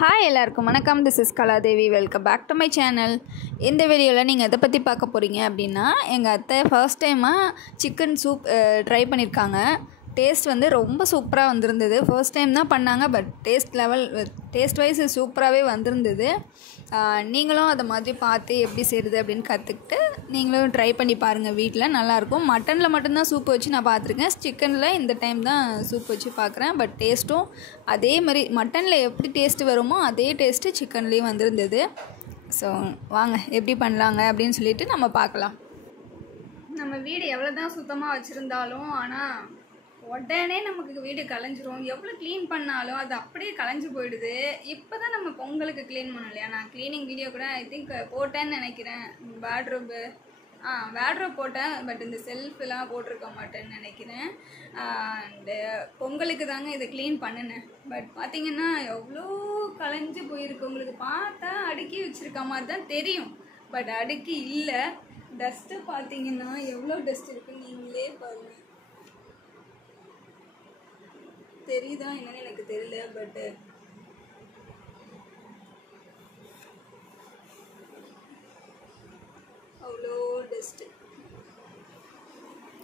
Hi எல்லாருக்கும் வணக்கம். This is Kaladevi. Welcome back to my channel. இந்த வீடியோவில் நீங்கள் எதை பற்றி பார்க்க போகிறீங்க அப்படின்னா, எங்கள் அத்தை ஃபர்ஸ்ட் டைமாக சிக்கன் சூப் ட்ரை பண்ணியிருக்காங்க. டேஸ்ட் வந்து ரொம்ப சூப்பராக வந்திருந்தது. ஃபர்ஸ்ட் டைம் தான் பண்ணாங்க, பட் டேஸ்ட் வைஸ் சூப்பராகவே வந்திருந்தது. நீங்களும் அதை மாதிரி பார்த்து எப்படி செய்கிறது அப்படின்னு கற்றுக்கிட்டு நீங்களும் ட்ரை பண்ணி பாருங்கள். வீட்டில் நல்லாயிருக்கும். மட்டனில் மட்டும்தான் சூப் வச்சு நான் பார்த்துருக்கேன். சிக்கனில் இந்த டைம் தான் சூப் வச்சு பார்க்குறேன். பட் டேஸ்ட்டும் அதே மாதிரி மட்டனில் எப்படி டேஸ்ட்டு வருமோ அதே டேஸ்ட்டு சிக்கன்லேயும் வந்திருந்தது. ஸோ வாங்க எப்படி பண்ணலாங்க அப்படின்னு சொல்லிட்டு நம்ம பார்க்கலாம். நம்ம வீடு எவ்வளோ தான் சுத்தமாக வச்சுருந்தாலும் ஆனால் உடனே நமக்கு வீடு கலைஞ்சிரும். எவ்வளோ க்ளீன் பண்ணாலும் அது அப்படியே கலைஞ்சி போயிடுது. இப்போ தான் நம்ம பொங்கலுக்கு க்ளீன் பண்ணோம் இல்லையா? நான் க்ளீனிங் வீடியோ கூட ஐ திங்க் போட்டேன்னு நினைக்கிறேன். வேட்ரோப் போட்டேன், பட் இந்த செல்ஃபெலாம் போட்டிருக்க மாட்டேன்னு நினைக்கிறேன். அண்டு பொங்கலுக்கு தாங்க இதை க்ளீன் பண்ணினேன். பட் பார்த்திங்கன்னா எவ்வளோ கலைஞ்சி போயிருக்கு. உங்களுக்கு பார்த்தா அடுக்கி வச்சுருக்க மாதிரி தான் தெரியும், பட் அடுக்கி இல்லை. டஸ்ட்டு பார்த்திங்கன்னா எவ்வளோ டஸ்ட் இருக்குன்னு நீங்களே பாருங்கள். தெரியுதா என்னன்னு எனக்கு தெரியல, பட் அவ்வளோ டஸ்ட்டு.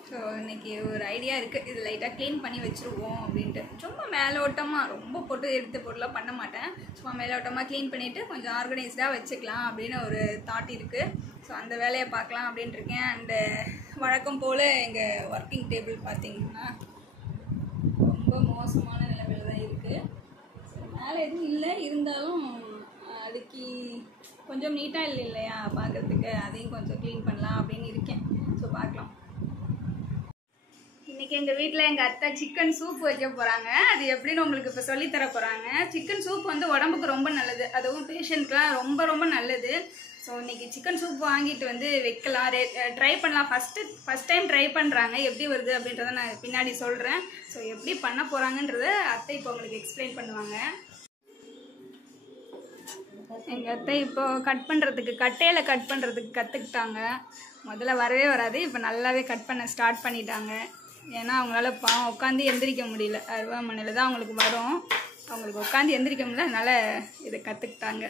ஸோ இன்றைக்கி ஒரு ஐடியா இருக்குது, இது லைட்டாக க்ளீன் பண்ணி வச்சுருவோம் அப்படின்ட்டு. சும்மா மேலோட்டமாக ரொம்ப போட்டு எடுத்து போட்டுலாம் பண்ண மாட்டேன். சும்மா மேலோட்டமாக க்ளீன் பண்ணிவிட்டு கொஞ்சம் ஆர்கனைஸ்டாக வச்சுக்கலாம் அப்படின்னு ஒரு தாட் இருக்குது. ஸோ அந்த வேலையை பார்க்கலாம் அப்படின்ட்டு இருக்கேன். அண்டு வழக்கம் போல் எங்கள் ஒர்க்கிங் டேபிள் பார்த்திங்கன்னா ரொம்ப மோசமான நிலைமையில் தான் இருக்குது. ஸோ மேலே எதுவும் இல்லை, இருந்தாலும் அடுக்கி கொஞ்சம் நீட்டாக இல்லையா பார்க்குறதுக்கு, அதையும் கொஞ்சம் க்ளீன் பண்ணலாம் அப்படின்னு இருக்கேன். ஸோ பார்க்கலாம். இன்றைக்கி எங்கள் வீட்டில் எங்கள் அத்தை சிக்கன் சூப் வைக்க போகிறாங்க. அது எப்படின்னு உங்களுக்கு இப்போ சொல்லித்தர போகிறாங்க. சிக்கன் சூப் வந்து உடம்புக்கு ரொம்ப நல்லது, அதுவும் பேஷண்ட்க்கெலாம் ரொம்ப ரொம்ப நல்லது. ஸோ இன்றைக்கி சிக்கன் சூப் வாங்கிட்டு வந்து வைக்கலாம், ட்ரை பண்ணலாம். ஃபஸ்ட் டைம் ட்ரை பண்ணுறாங்க. எப்படி வருது அப்படின்றத நான் பின்னாடி சொல்கிறேன். ஸோ எப்படி பண்ண போகிறாங்கன்றத அத்தை இப்போ உங்களுக்கு எக்ஸ்பிளைன் பண்ணுவாங்க. எங்கள் அத்தை இப்போ கட்டையில் கட் பண்ணுறதுக்கு கற்றுக்கிட்டாங்க. முதல்ல வரவே வராது, இப்போ நல்லாவே கட் பண்ண ஸ்டார்ட் பண்ணிட்டாங்க. ஏன்னா அவங்களால பாவம் உட்காந்து எந்திரிக்க முடியல. அருவாமனையில் தான் அவங்களுக்கு வரும், அவங்களுக்கு உட்காந்து எந்திரிக்க முடியல, அதனால் இதை கற்றுக்கிட்டாங்க.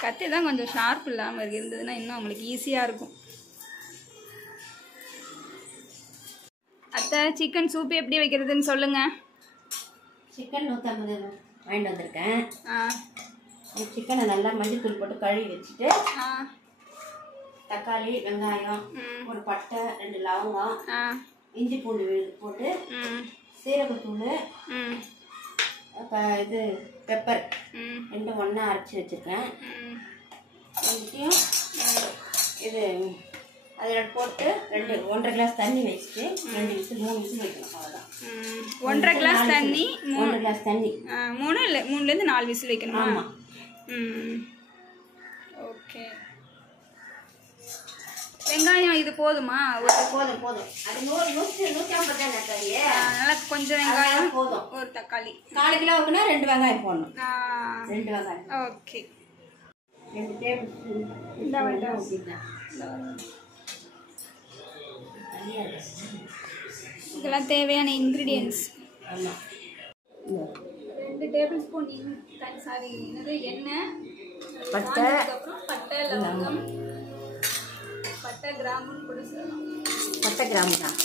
கத்தி தான் கொஞ்சம் ஷார்ப் இல்லாமல் இருந்ததுன்னா இன்னும் அவங்களுக்கு ஈஸியாக இருக்கும். அத்தை சிக்கன் சூப் எப்படி வைக்கிறதுன்னு சொல்லுங்கள். சிக்கன் 150 வாங்கிட்டு வந்திருக்கேன். சிக்கனை நல்லா மஞ்சத்தூள் போட்டு கழுவி வச்சுட்டு, தக்காளி, வெங்காயம், ஒரு பட்டை, 2 லவங்கம், இஞ்சி பூண்டு விழுது போட்டு, சீரகத்தூள், இது பெப்பர் 2 ஒன்றா அரைச்சி வச்சுருக்கேன். ரெண்டுத்தையும் இது அதில் போட்டு 1.5 கிளாஸ் தண்ணி வச்சுட்டு 2 விசில் 3 விசில் வைக்கணும். அவ்வளோதான். 1.5 கிளாஸ் தண்ணி, 1 கிளாஸ் தண்ணி, 3லேருந்து 4 விசில் வைக்கணுமா? ஆமாம். ஓகே. வெங்காயம் இது போதுமா? போதும். அது 150 தானே கறி, நல்லா கொஞ்சம் வெங்காயம் போதும். ஒரு தக்காளி 4 கிலோவுக்குன்னா 2 வெங்காயம் போடணும். 2 வெங்காயம். ஓகே. 2 டேபிள் ஸ்பூன் இதெல்லாம் தேவையான இன்க்ரீடியன்ஸ். ஆமாம். 2 டேபிள் ஸ்பூன் எண்ணெய், பட்டை, அப்புறம் பட்டை, லவங்கம், பட்டை, கிராம்புன்னு கூட சொல்லலாம். பட்டை கிராம்பு தான்.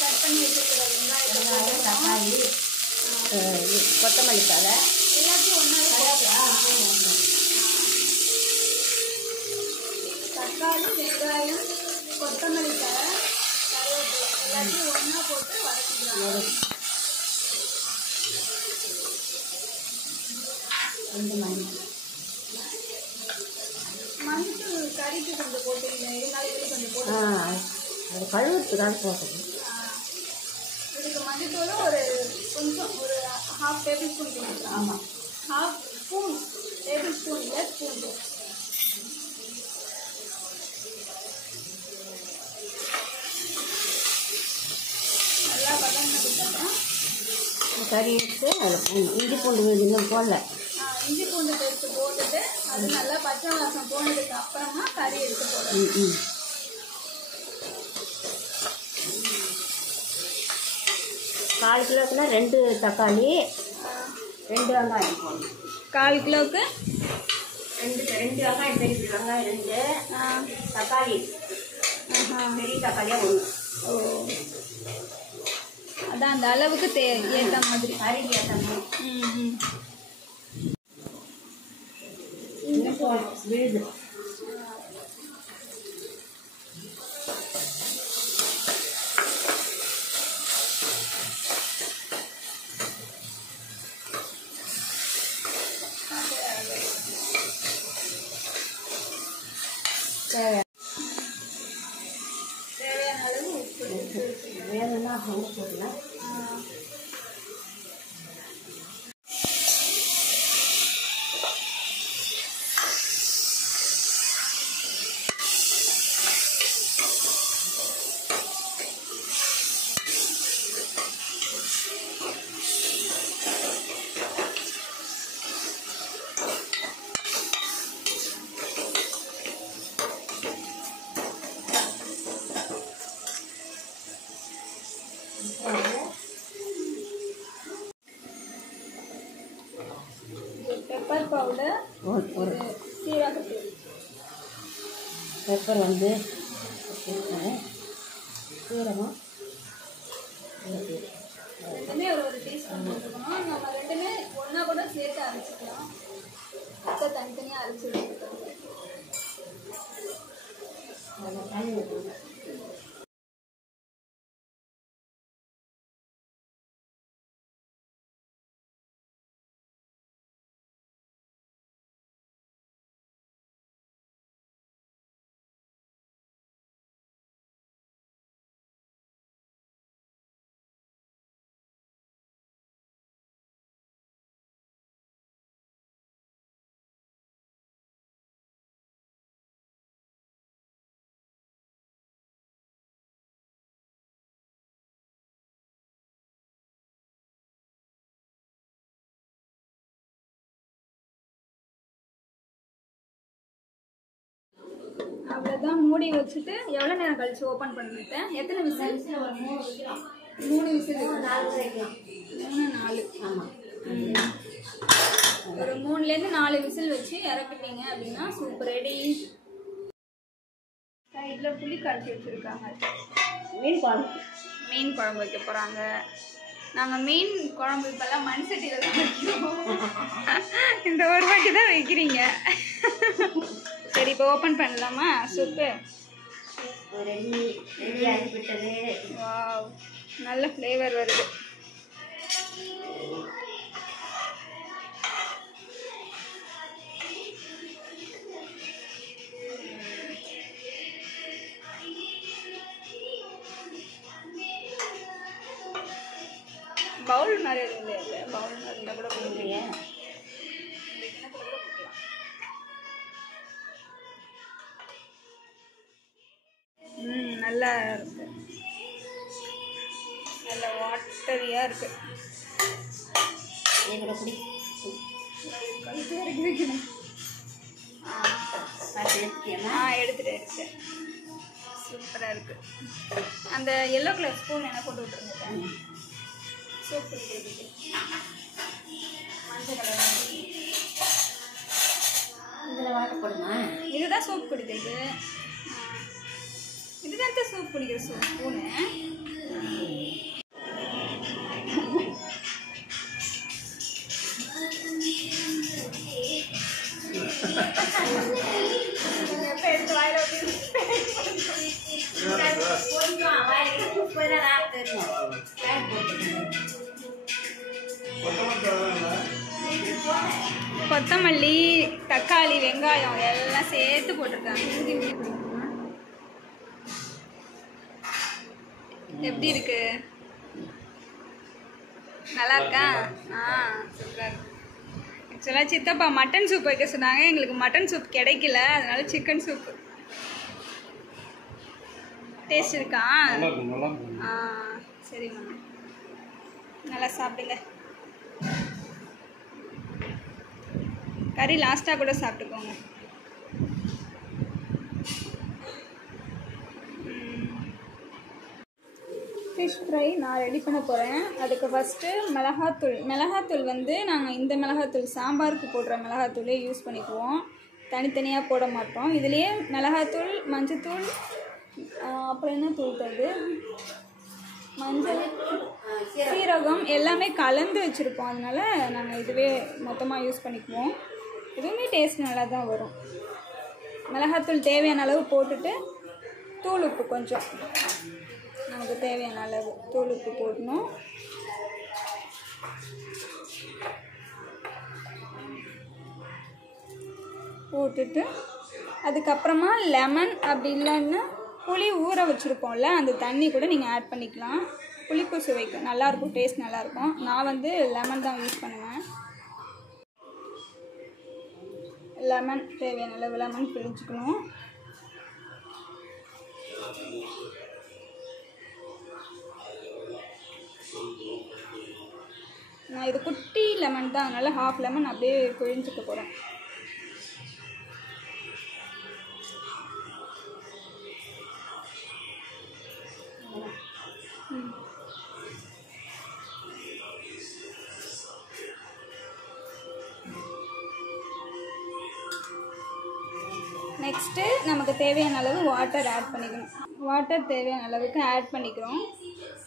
கட் பண்ணி வச்சுருக்கிற வெங்காயம், தக்காளி, கொத்தமல்லி தழை எல்லாத்தையும் ஒன்றா தக்காளி, வெங்காயம், கொத்தமல்லி தழை, கருவேப்பிலை எல்லாத்தையும் ஒன்றா போட்டு வதக்கிக்கலாம். மஞ்சள் கறிக்கு கொஞ்சம் போட்டுங்க, இருந்தாலும் கொஞ்சம் போட்டு அது கழுவுறதுக்கு தான் போட்டது. இதுக்கு மஞ்சத்தூளும் ஒரு 1/2 டேபிள் ஸ்பூன் போட்டுக்கலாம். ஆமாம், 1/2 டேபிள் ஸ்பூன் இல்லை, ஸ்பூன். நல்லா வதங்கினதுக்கப்புறம் கறி எடுத்து அதில் இஞ்சி பூண்டு இன்னும் போடல. இஞ்சி பூண்டு பேஸ்ட்டு போட்டுட்டு அது நல்லா பச்சை வாசம் போனதுக்கு அப்புறமா கறி எடுத்து போடணும். 1/4 கிலோக்குன்னா 2 தக்காளி 2 வெங்காயம் போடணும். 1/4 கிலோவுக்கு 2 வெங்காயம், பெரிய வெங்காயம் 2, தக்காளி பெரிய தக்காளியாக 1. ஓ, அதான் அந்த அளவுக்கு ஏற்ற மாதிரி கறிக்கு ஏற்ற மாதிரி. ம். இன்னும் விழுது. தேவையான அளவு உப்பு வேணும்னா அவங்க போடலாம். பெப்பர் பவுடர், ஒரு சீரகத்தூள். பெப்பர் வந்து சீரகம் ரெண்டுமே ஒரு டீஸ்பூன் போட்டுக்கணும். நம்ம ரெண்டுமே ஒன்றா கூட சேர்த்து அரைச்சிக்கலாம். அதை தனித்தனியாக அரைச்சி எடுத்துக்கலாம். தண்ணி ஊற்றணும். அவ்வளோதான், மூடி வச்சுட்டு எவ்வளோ நேரம் கழிச்சு ஓப்பன் பண்ணிட்டேன். எத்தனை விசில்? ஒரு 3 வைக்கலாம். 3 விசில். 4 வைக்கலாம். 3 4. ஆமாம். ஒரு 3லேருந்து 4 விசில் வச்சு இறக்கிட்டீங்க அப்படின்னா சூப்பர் ரெடி. சைடில் புளி கரைச்சி வச்சுருக்காங்க. மீன் குழம்பு. மீன் குழம்பு வைக்க போகிறாங்க. நாங்கள் மீன் குழம்பு இப்போல்லாம் மண் சட்டியில் தான் வைக்கிறோம். இந்த ஒரு வாட்டி தான் வைக்கிறீங்க. சரி, இப்போ ஓப்பன் பண்ணலாமா? சூப்பு ரெடி ஆகிவிட்டது. வாவ், நல்ல ஃப்ளேவர் வருது. பவுல் மாதிரி எதுவும் இல்லை. பவுல் மாதிரி இருந்தால் கூட இல்லையா? நல்லா இருக்கு. நல்ல வாட்டரியாக இருக்கு. எங்களோட குடி எடுத்துட்டேன். சூப்பராக இருக்குது. அந்த எல்லோ கலர் ஸ்பூன் என்ன போட்டு விட்டுருங்க. சூப்பர். மஞ்சள் கலர் இதில் வாட்டர் போடுமா? இதுதான் சூப் குடிக்கிறது. இதுதான் சூப் குடிக்கிற ஸ்பூனு. கொத்தமல்லி, தக்காளி, வெங்காயம் எல்லாம் சேர்த்து போட்டிருக்காங்க. எப்படி இருக்கு? நல்லா இருக்கா? சூப்பராக இருக்கு. ஆக்சுவலாக சித்தப்பா மட்டன் சூப் வைக்க சொன்னாங்க. எங்களுக்கு மட்டன் சூப் கிடைக்கல, அதனால சிக்கன் சூப். டேஸ்ட் இருக்கா? சரிம்மா, நல்லா சாப்பிடுங்க. கறி லாஸ்ட்டாக கூட சாப்பிட்டுக்கோங்க. ஃபிஷ் ஃப்ரை நான் ரெடி பண்ண போகிறேன். அதுக்கு ஃபஸ்ட்டு மிளகாத்தூள் வந்து நாங்கள் இந்த மிளகாத்தூள் சாம்பாருக்கு போடுற மிளகாத்தூளே யூஸ் பண்ணிக்குவோம், தனித்தனியாக போட மாட்டோம். இதுலேயே மிளகாத்தூள், மஞ்சத்தூள், அப்புறம் என்ன தூள் தருது, மஞ்சள், சீரகம் எல்லாமே கலந்து வச்சுருப்போம். அதனால் நாங்கள் இதுவே மொத்தமாக யூஸ் பண்ணிக்குவோம். இதுவுமே டேஸ்ட் நல்லா தான் வரும். மிளகாத்தூள் தேவையான அளவு போட்டுட்டு தூள் உப்பு கொஞ்சம், நமக்கு தேவையான அளவு தூள் உப்பு போடணும். போட்டுட்டு அதுக்கப்புறமா லெமன், அப்படி இல்லைன்னா புளி ஊற வச்சுருப்போம்ல அந்த தண்ணி கூட நீங்கள் ஆட் பண்ணிக்கலாம். புளிப்பு சுவைக்கும் நல்லாயிருக்கும், டேஸ்ட் நல்லாயிருக்கும். நான் வந்து லெமன் தான் யூஸ் பண்ணுவேன். லெமன் தேவையான அளவு லெமன் பிழிஞ்சுக்கணும். நான் இது குட்டி லெமன் தான், அதனால் ஹாஃப் லெமன் அப்படியே பிழிஞ்சுக்க போகிறேன். நெக்ஸ்ட்டு நமக்கு தேவையான அளவு வாட்டர் ஆட் பண்ணிக்கணும். வாட்டர் தேவையான அளவுக்கு ஆட் பண்ணிக்கிறோம்.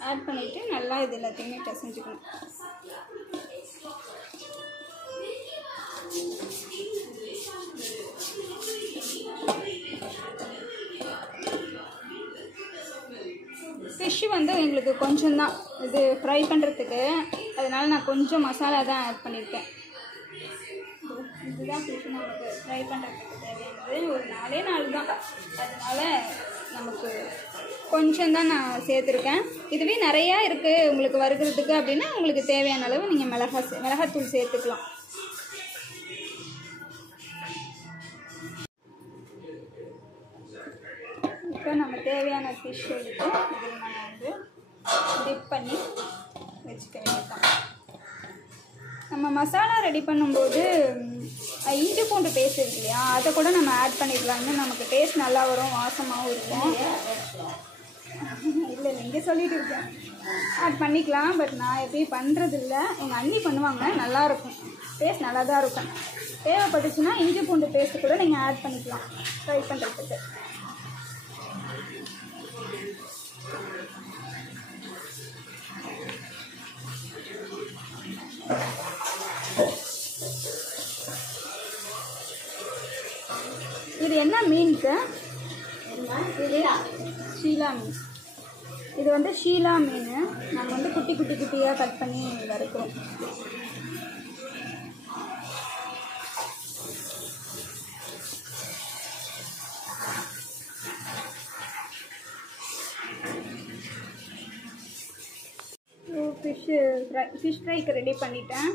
ஆட் பண்ணிவிட்டு நல்லா இது எல்லாத்தையுமே பிசைஞ்சுக்கணும். ஃபிஷ்ஷு வந்து எங்களுக்கு கொஞ்சம் தான் இது ஃப்ரை பண்ணுறதுக்கு, அதனால் நான் கொஞ்சம் மசாலா தான் ஆட் பண்ணியிருக்கேன். இதுதான் ஃபிஷ்ஷு நமக்கு ஃப்ரை பண்ணுறதுக்கு தேவையானது. ஒரு 4 தான், அதனால் நமக்கு கொஞ்சம் தான் நான் சேர்த்துருக்கேன். இதுவே நிறையா இருக்குது உங்களுக்கு வறுக்கிறதுக்கு அப்படின்னா உங்களுக்கு தேவையான அளவு நீங்கள் மிளகாத்தூள் சேர்த்துக்கலாம். இப்போ நம்ம தேவையான ஃபிஷ் எடுத்து இதில் நம்ம வந்து டிப் பண்ணி வச்சுக்க வேண்டியதான். நம்ம மசாலா ரெடி பண்ணும்போது இஞ்சி பூண்டு பேஸ்ட் இருக்கு இல்லையா, அதை கூட நம்ம ஆட் பண்ணிக்கலாம்னு நமக்கு டேஸ்ட் நல்லா வரும், வாசமாகவும் இருக்கும். இல்லை இங்கே சொல்லிட்டு இருக்கேன், ஆட் பண்ணிக்கலாம். பட் நான் எப்படி பண்ணுறதில்ல, எங்கள் அண்ணி பண்ணுவாங்க, நல்லாயிருக்கும், டேஸ்ட் நல்லா தான் இருக்கும். தேவைப்பட்டுச்சுன்னா இஞ்சி பூண்டு பேஸ்ட்டு கூட நீங்கள் ஆட் பண்ணிக்கலாம் ஃப்ரை பண்ணுறதுக்கு. இது என்ன மீனுக்கு? இது ஷீலா மீன். இது வந்து ஷீலா மீன். நம்ம வந்து குட்டி குட்டி குட்டியாக கட் பண்ணி வறுக்கிறோம். ஃபிஷ் ஃப்ரைக்கு ரெடி பண்ணிட்டேன்.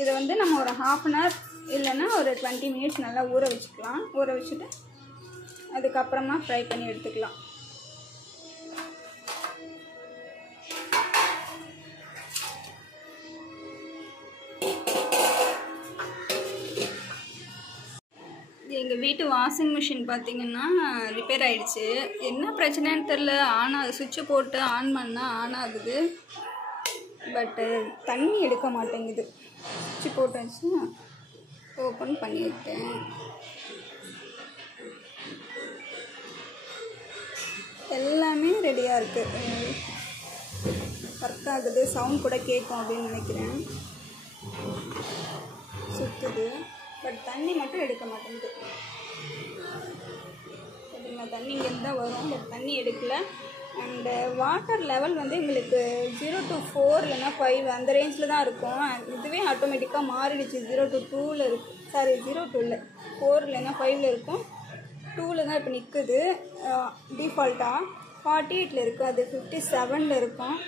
இதை வந்து நம்ம ஒரு 1/2 அன் ஹவர் இல்லைன்னா ஒரு 20 மினிட்ஸ் நல்லா ஊற வச்சுக்கலாம். ஊற வச்சுட்டு அதுக்கப்புறமா ஃப்ரை பண்ணி எடுத்துக்கலாம். எங்கள் வீட்டு வாஷிங் மிஷின் பார்த்திங்கன்னா ரிப்பேர் ஆகிடுச்சு. என்ன பிரச்சனைன்னு தெரில, சுவிட்சை போட்டு ஆன் பண்ணால் ஆன் ஆகுது, பட்டு தண்ணி எடுக்க மாட்டேங்குது. சுவிட்சு போட்டு வச்சு ஓப்பன் பண்ணிவிட்டேன். எல்லாமே ரெடியாக இருக்குது, ஒர்க் ஆகுது, சவுண்ட் கூட கேட்கும் அப்படின்னு நினைக்கிறேன். சுற்றுது, பட் தண்ணி மட்டும் எடுக்க மாட்டேங்குது. சரிங்களா, தண்ணி இங்கேருந்து தான் வரும், பட் தண்ணி எடுக்கலை. அண்டு வாட்டர் லெவல் வந்து எங்களுக்கு 0 to 4 இல்லைன்னா 5 அந்த ரேஞ்சில் தான் இருக்கும். இதுவே ஆட்டோமேட்டிக்காக மாறிடுச்சு. 0 to 2ல் இருக்குது, சாரி 0 to 4 இல்லைன்னா 5ல் இருக்கும். 2ல் தான் இப்போ நிற்குது டிஃபால்ட்டாக. 48ல் இருக்குது, அது 57ல் இருக்கும்.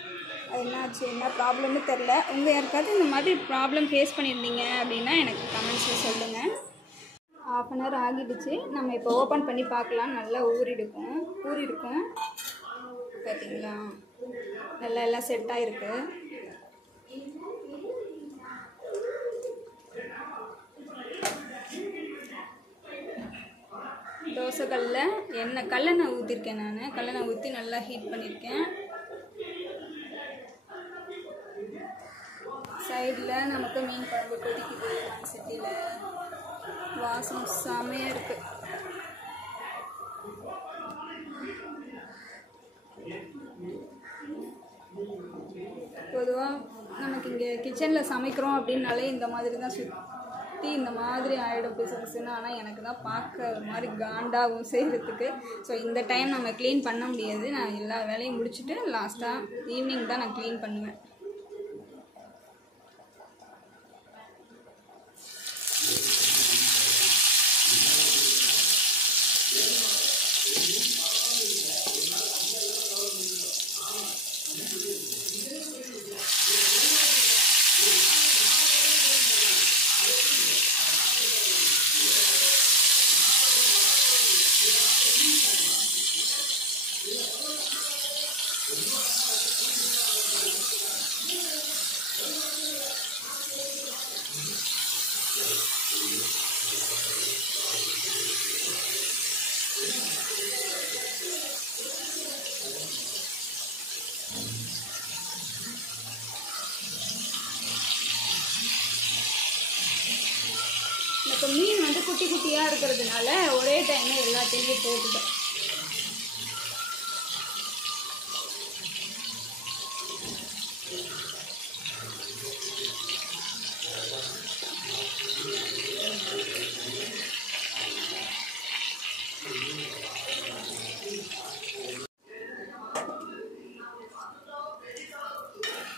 அது என்னாச்சு, என்ன ப்ராப்ளம்னு தெரில. உங்கள் யாருக்காவது இந்த மாதிரி ப்ராப்ளம் ஃபேஸ் பண்ணியிருந்தீங்க அப்படின்னா எனக்கு கமெண்ட்ஸில் சொல்லுங்கள். 1/2 அன் ஹவர் ஆகிடுச்சு. நம்ம இப்போ ஓப்பன் பண்ணி பார்க்கலாம். நல்லா ஊறிருக்கும் பார்த்தீங்களா, நல்லா எல்லாம் செட் ஆகிருக்கு. தோசைக்கல்லில் கல்லெண்ணெய் ஊற்றிருக்கேன். நான் கல்லெண்ணெய் ஊற்றி நல்லா ஹீட் பண்ணியிருக்கேன். சைடில் நமக்கு மீன் குழம்பு கொதிக்குது மண் சட்டியில். வாசம் செமையாக இருக்குது. பொதுவாக நமக்கு இங்கே கிச்சனில் சமைக்கிறோம் அப்படின்னாலே இந்த மாதிரி தான் சுற்றி இந்த மாதிரி ஆகிடும் பிசுபிசுன்னு. ஆனால் எனக்கு தான் பார்க்க ஒரு மாதிரி காண்டாகவும் செய்கிறதுக்கு. ஸோ இந்த டைம் நம்ம க்ளீன் பண்ண முடியாது. நான் எல்லா வேலையும் முடிச்சுட்டு லாஸ்ட்டாக ஈவினிங் தான் நான் க்ளீன் பண்ணுவேன். இப்போ மீன் வந்து குட்டி குட்டியாக இருக்கிறதுனால ஒரே டைமில் எல்லாத்தையுமே போட்டுட்டேன்.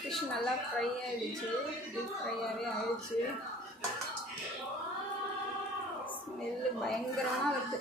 ஃபிஷ் நல்லா ஃப்ரை ஆகிடுச்சு. டீப் ஃப்ரையாகவே ஆகிடுச்சு. ஸ்மெல்லு பயங்கரமாக வருது.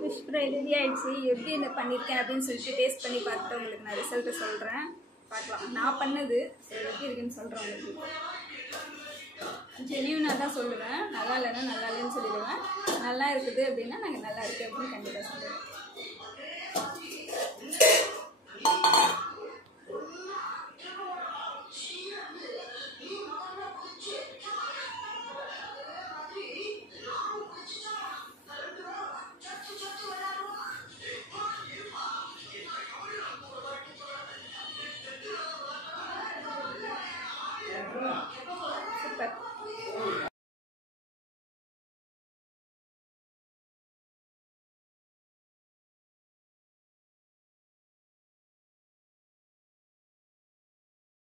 ஃபிஷ் ஃப்ரை ரெடி ஆகிடுச்சு. எப்படி என்ன பண்ணியிருக்கேன் அப்படின்னு சொல்லிட்டு டேஸ்ட் பண்ணி பார்த்துட்டு உங்களுக்கு நான் ரிசல்ட்டை சொல்கிறேன். பார்க்கலாம். நான் பண்ணது எப்படி இருக்குன்னு சொல்கிறேன் உங்களுக்கு. ஜெனியூனாக தான் சொல்லுவேன். நல்லா இல்லைன்னா நல்லா இல்லைன்னு சொல்லிடுவேன். நல்லா இருக்குது அப்படின்னா நாங்கள் நல்லா இருக்குது அப்படின்னு கண்டிப்பாக சொல்லுவேன். சூப்பர்.